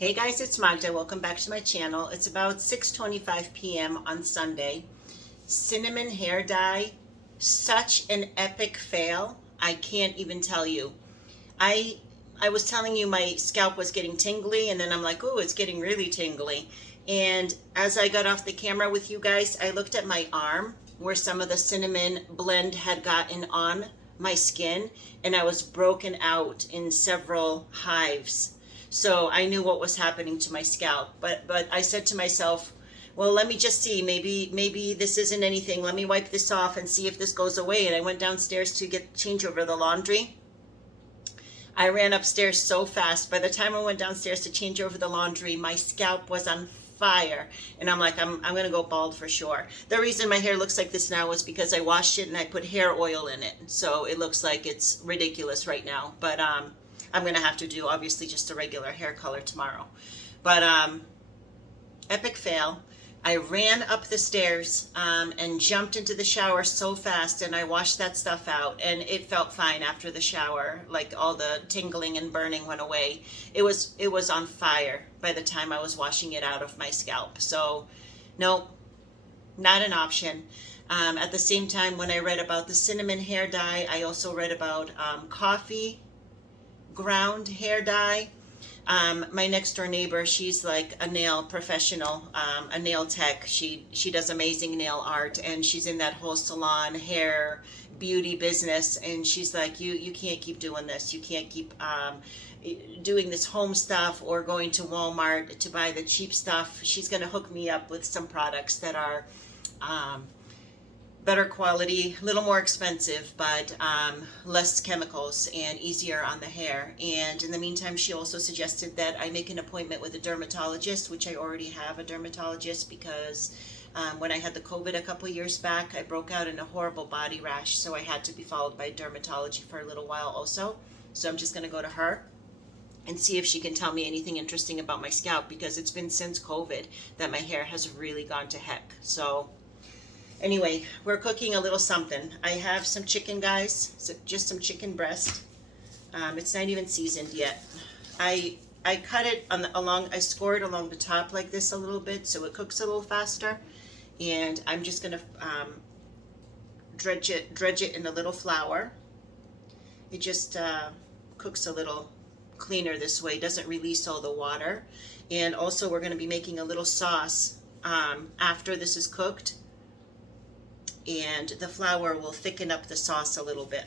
Hey guys, it's Magda. Welcome back to my channel. It's about 6:25 p.m. on Sunday. Cinnamon hair dye, such an epic fail. I can't even tell you. I I was telling you my scalp was getting tingly, and then I'm like, oh, it's getting really tingly. And as I got off the camera with you guys, I looked at my arm where some of the cinnamon blend had gotten on my skin, and I was broken out in several hives. So I knew what was happening to my scalp. But I said to myself, well, let me just see. Maybe this isn't anything. Let me wipe this off and see if this goes away. And I went downstairs to change over the laundry. I ran upstairs so fast. By the time I went downstairs to change over the laundry, my scalp was on fire. And I'm like, I'm going to go bald for sure. The reason my hair looks like this now is because I washed it and I put hair oil in it. So it looks like it's ridiculous right now. But I'm going to have to do obviously just a regular hair color tomorrow. But epic fail. I ran up the stairs and jumped into the shower so fast, and I washed that stuff out, and it felt fine after the shower. Like all the tingling and burning went away. It was on fire by the time I was washing it out of my scalp. So no, not an option. At the same time, when I read about the cinnamon hair dye, I also read about coffee ground hair dye. My next door neighbor, she's like a nail professional, a nail tech. She does amazing nail art, and she's in that whole salon hair beauty business. And she's like, you can't keep doing this. You can't keep doing this home stuff or going to Walmart to buy the cheap stuff. She's gonna hook me up with some products that are better quality, a little more expensive, but less chemicals and easier on the hair. And in the meantime, she also suggested that I make an appointment with a dermatologist, which I already have a dermatologist because when I had the COVID a couple years back, I broke out in a horrible body rash, so I had to be followed by dermatology for a little while also. So I'm just going to go to her and see if she can tell me anything interesting about my scalp, because it's been since COVID that my hair has really gone to heck. So anyway, we're cooking a little something. I have some chicken, guys. So just some chicken breast. It's not even seasoned yet. I cut it I score it along the top like this a little bit so it cooks a little faster. And I'm just gonna dredge it in a little flour. It just cooks a little cleaner this way. Doesn't release all the water. And also we're gonna be making a little sauce after this is cooked. And the flour will thicken up the sauce a little bit.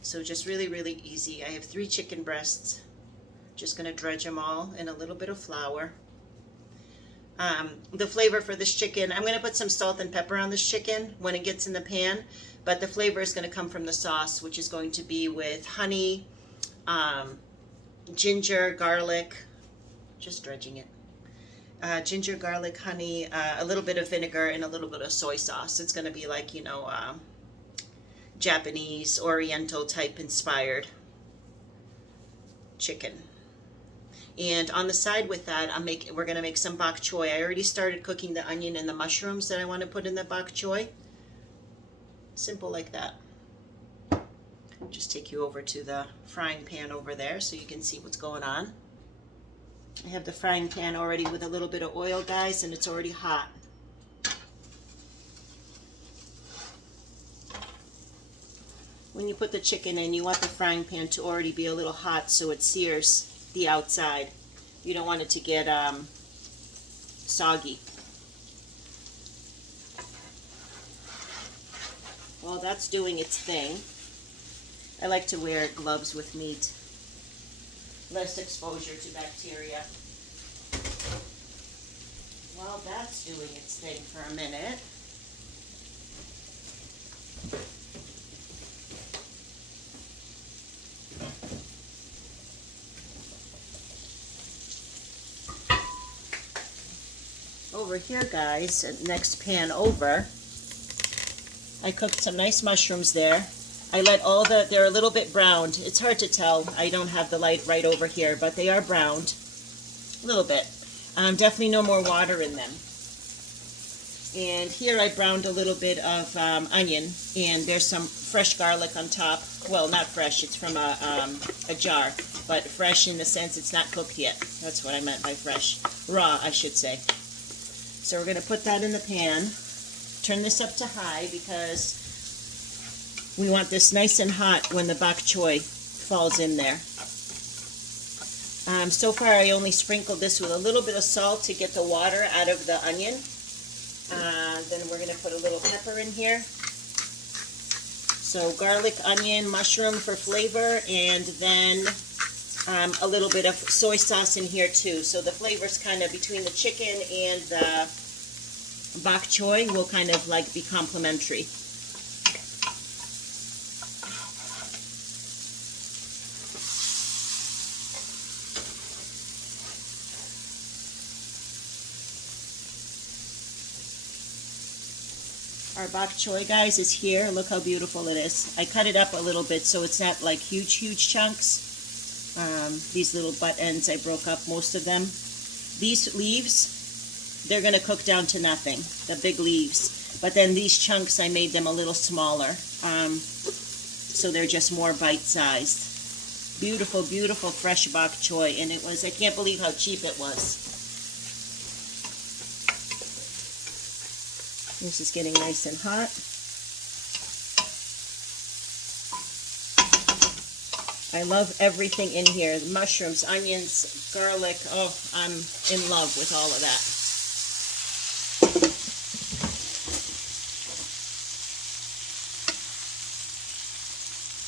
So just really, really easy. I have 3 chicken breasts. Just gonna dredge them all in a little bit of flour. The flavor for this chicken, I'm gonna put some salt and pepper on this chicken when it gets in the pan, but the flavor is gonna come from the sauce, which is going to be with honey, ginger, garlic, just dredging it. Ginger, garlic, honey, a little bit of vinegar, and a little bit of soy sauce. It's going to be like, Japanese, Oriental type inspired chicken. And on the side with that, we're going to make some bok choy. I already started cooking the onion and the mushrooms that I want to put in the bok choy. Simple like that. Just take you over to the frying pan over there so you can see what's going on. I have the frying pan already with a little bit of oil, guys, and it's already hot. When you put the chicken in, you want the frying pan to already be a little hot so it sears the outside. You don't want it to get soggy. While that's doing its thing, I like to wear gloves with meat. Less exposure to bacteria. Well, that's doing its thing for a minute. Over here, guys, next pan over, I cooked some nice mushrooms there. I let they're a little bit browned. It's hard to tell. I don't have the light right over here, but they are browned. A little bit. Definitely no more water in them. And here I browned a little bit of onion, and there's some fresh garlic on top. Well, not fresh, it's from a jar, but fresh in the sense it's not cooked yet. That's what I meant by fresh. Raw, I should say. So we're going to put that in the pan. Turn this up to high because we want this nice and hot when the bok choy falls in there. So far I only sprinkled this with a little bit of salt to get the water out of the onion. Then we're going to put a little pepper in here. So garlic, onion, mushroom for flavor, and then a little bit of soy sauce in here too. So the flavors kind of between the chicken and the bok choy will kind of like be complementary. Our bok choy, guys, is here. Look how beautiful it is. I cut it up a little bit so it's not like huge chunks. These little butt ends, I broke up most of them. These leaves, they're going to cook down to nothing, the big leaves. But then these chunks, I made them a little smaller. So they're just more bite-sized. Beautiful, beautiful fresh bok choy. And it was, I can't believe how cheap it was. This is getting nice and hot. I love everything in here. The mushrooms, onions, garlic. Oh, I'm in love with all of that.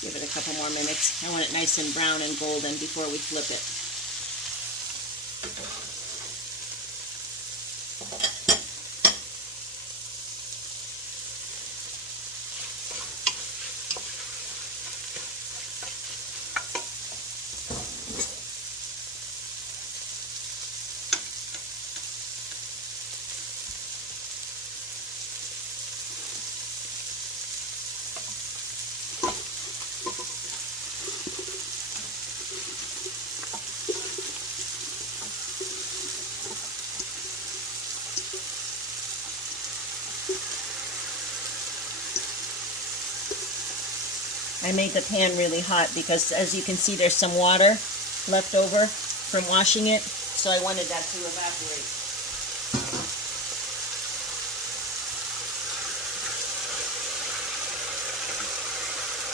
Give it a couple more minutes. I want it nice and brown and golden before we flip it. I made the pan really hot because, as you can see, there's some water left over from washing it, so I wanted that to evaporate.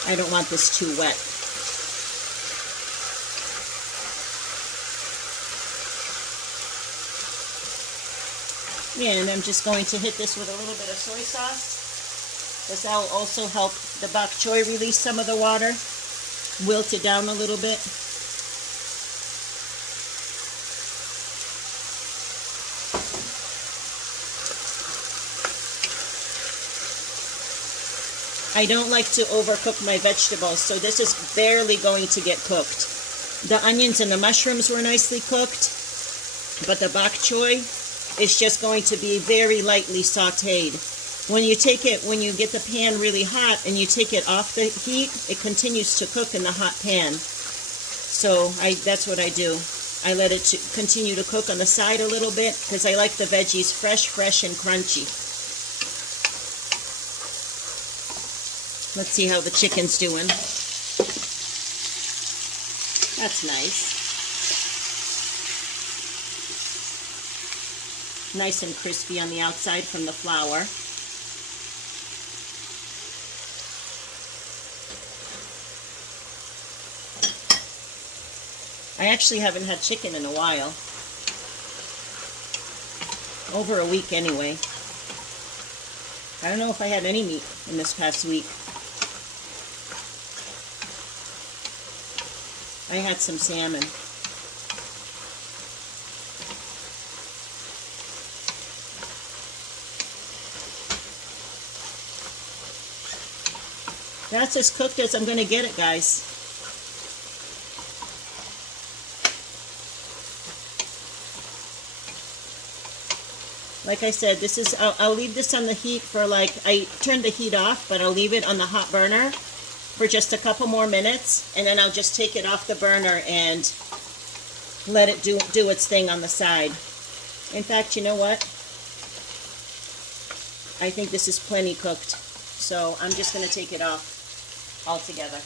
I don't want this too wet. And I'm just going to hit this with a little bit of soy sauce, because that will also help the bok choy release some of the water, wilt it down a little bit. I don't like to overcook my vegetables, so this is barely going to get cooked. The onions and the mushrooms were nicely cooked, but the bok choy is just going to be very lightly sauteed. When you get the pan really hot and you take it off the heat, it continues to cook in the hot pan. So that's what I do. I let it continue to cook on the side a little bit because I like the veggies fresh and crunchy. Let's see how the chicken's doing. That's nice. Nice and crispy on the outside from the flour. I actually haven't had chicken in a while. Over a week anyway. I don't know if I had any meat in this past week. I had some salmon. That's as cooked as I'm going to get it, guys. Like I said, this is, I'll leave this on the heat for I turned the heat off, but I'll leave it on the hot burner for just a couple more minutes, and then I'll just take it off the burner and let it do its thing on the side. In fact, you know what? I think this is plenty cooked. So I'm just going to take it off altogether.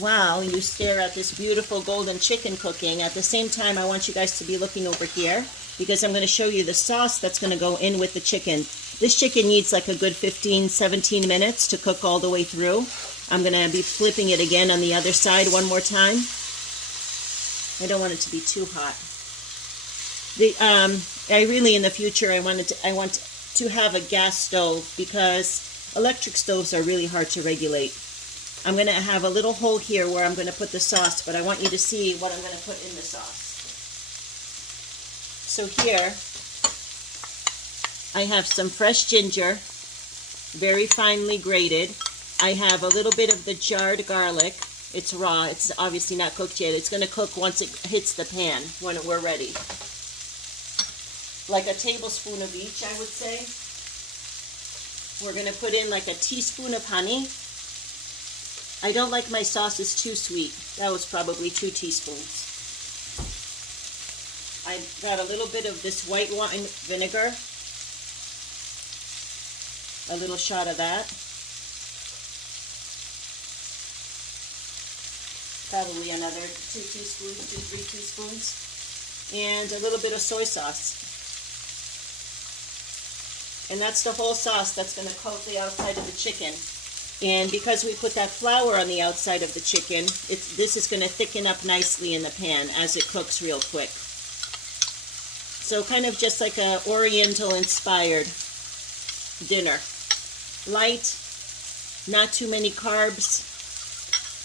While you stare at this beautiful golden chicken cooking, at the same time I want you guys to be looking over here, because I'm going to show you the sauce that's going to go in with the chicken. This chicken needs like a good 15-17 minutes to cook all the way through. I'm going to be flipping it again on the other side one more time. I don't want it to be too hot. I really, in the future, I want to have a gas stove, because electric stoves are really hard to regulate. I'm going to have a little hole here where I'm going to put the sauce, but I want you to see what I'm going to put in the sauce. So here, I have some fresh ginger, very finely grated. I have a little bit of the jarred garlic. It's raw. It's obviously not cooked yet. It's going to cook once it hits the pan, when we're ready. Like a tablespoon of each, I would say. We're going to put in like a teaspoon of honey. I don't like my sauces too sweet. That was probably 2 teaspoons. I got a little bit of this white wine vinegar. A little shot of that. Probably another 2 teaspoons, 2-3 teaspoons. And a little bit of soy sauce. And that's the whole sauce that's going to coat the outside of the chicken. And because we put that flour on the outside of the chicken, this is going to thicken up nicely in the pan as it cooks real quick. So kind of just like a Oriental-inspired dinner. Light, not too many carbs.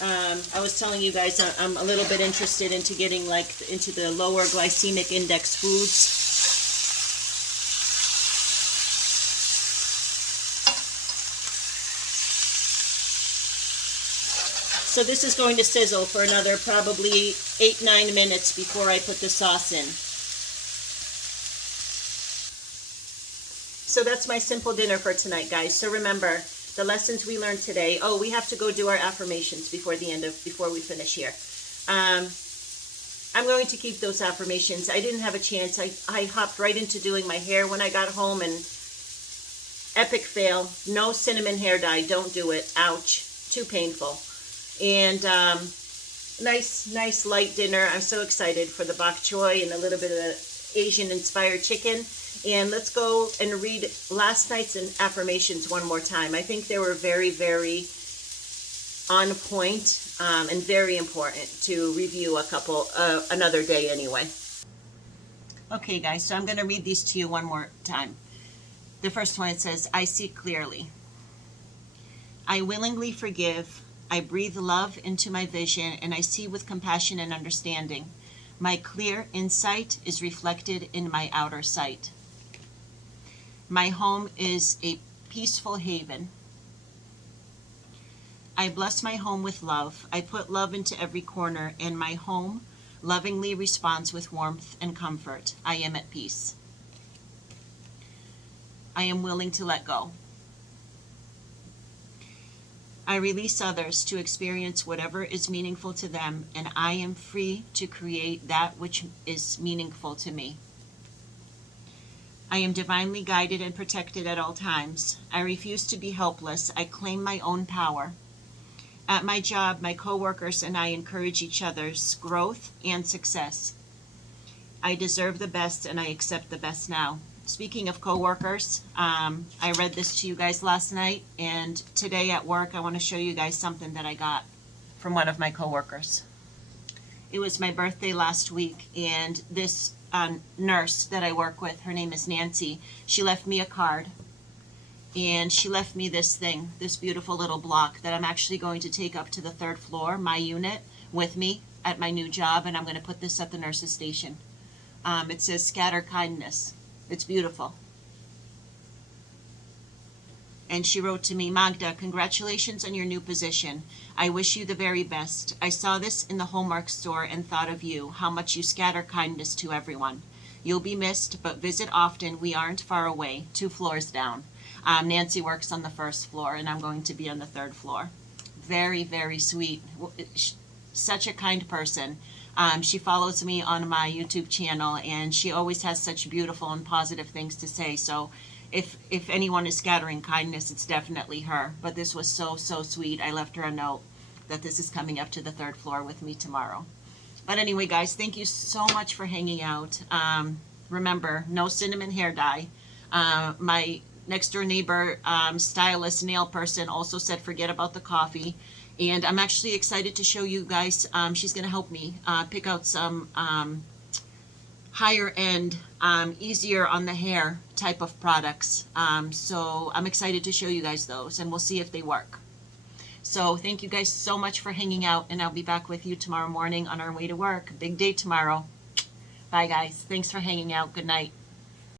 I was telling you guys I'm a little bit interested into getting into the lower glycemic index foods. So this is going to sizzle for another probably 8-9 minutes before I put the sauce in. So that's my simple dinner for tonight, guys. So remember, the lessons we learned today. Oh, we have to go do our affirmations before we finish here. I'm going to keep those affirmations. I didn't have a chance. I hopped right into doing my hair when I got home, and epic fail. No cinnamon hair dye. Don't do it. Ouch. Too painful. And nice light dinner. I'm so excited for the bok choy and a little bit of Asian inspired chicken. And let's go and read last night's affirmations one more time. I think they were very, very on point and very important to review another day anyway. Okay, guys, so I'm going to read these to you one more time. The first one, it says, I see clearly. I willingly forgive. I breathe love into my vision, and I see with compassion and understanding. My clear insight is reflected in my outer sight. My home is a peaceful haven. I bless my home with love. I put love into every corner, and my home lovingly responds with warmth and comfort. I am at peace. I am willing to let go. I release others to experience whatever is meaningful to them, and I am free to create that which is meaningful to me. I am divinely guided and protected at all times. I refuse to be helpless. I claim my own power. At my job, my coworkers and I encourage each other's growth and success. I deserve the best, and I accept the best now. Speaking of coworkers, I read this to you guys last night, and today at work I want to show you guys something that I got from one of my coworkers. It was my birthday last week, and this nurse that I work with, her name is Nancy, she left me a card, and she left me this thing, this beautiful little block that I'm actually going to take up to the 3rd floor, my unit, with me at my new job, and I'm going to put this at the nurse's station. It says, scatter kindness. It's beautiful. And she wrote to me, Magda, congratulations on your new position. I wish you the very best. I saw this in the Hallmark store and thought of you, how much you scatter kindness to everyone. You'll be missed, but visit often. We aren't far away, 2 floors down. Nancy works on the 1st floor, and I'm going to be on the 3rd floor. Very, very sweet. Such a kind person. She follows me on my YouTube channel, and she always has such beautiful and positive things to say. So if anyone is scattering kindness, it's definitely her. But this was so, so sweet. I left her a note that this is coming up to the 3rd floor with me tomorrow. But anyway, guys, thank you so much for hanging out. Remember, no cinnamon hair dye. My next door neighbor, stylist, nail person, also said forget about the coffee. And I'm actually excited to show you guys. She's going to help me pick out some higher end, easier on the hair type of products. So I'm excited to show you guys those, and we'll see if they work. So thank you guys so much for hanging out, and I'll be back with you tomorrow morning on our way to work. Big day tomorrow. Bye, guys. Thanks for hanging out. Good night.